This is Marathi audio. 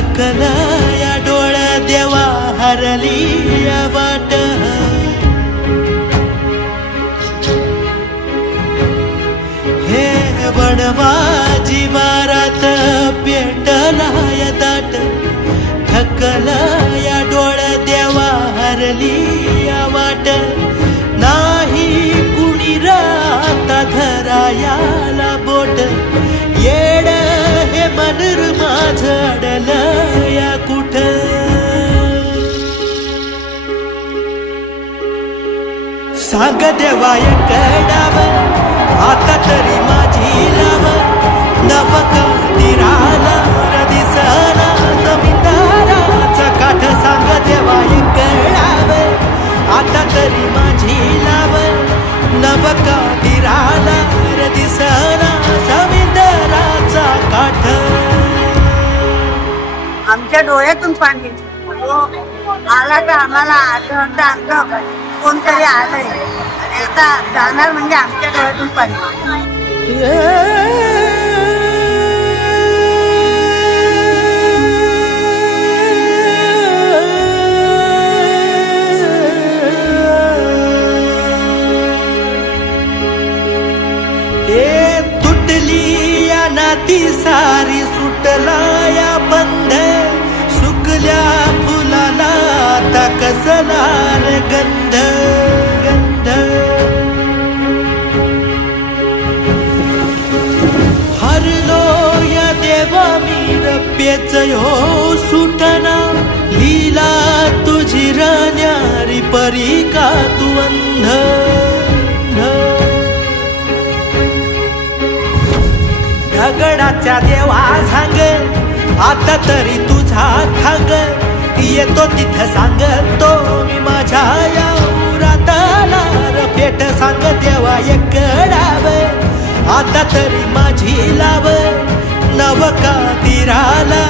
थकला या डोळ्या देवा हरली या वाट हे वणवा जीवारात पेटला या दाट थकला या डोळ्या देवा हरली या वाट नाही कुणी राता धरायाला बोट येड हे मनर माझं अडलं या कुठ सांग देवा एकडाव आता तरी माझी लाव नवका दिराला दिसना जमीनदाराचा काठ सांग देवा एकडाव आता तरी माझी लाव नवका दिराला दिसना जमीनदाराचा काठ आमच्या डोळ्यातून पाणी आला तर आम्हाला आलं कोणतरी आलंय आता जाणार म्हणजे आमच्या डोळ्यातून पाणी तुटली या नाती सारी सुटला या बंध सुकल्या फुलाला आता कसलार गंध गंध हरलो या देवा मी रप्पेच हो सुटना लीला तुझी राण्यारी परी का तू अंध दगडाच्या देवा सांग आता तरी तुझा ठाग येतो तिथं सांगतो मी माझ्या या उराताला पेट सांग देवा एकडाव आता तरी माझी लाव नवका तिराला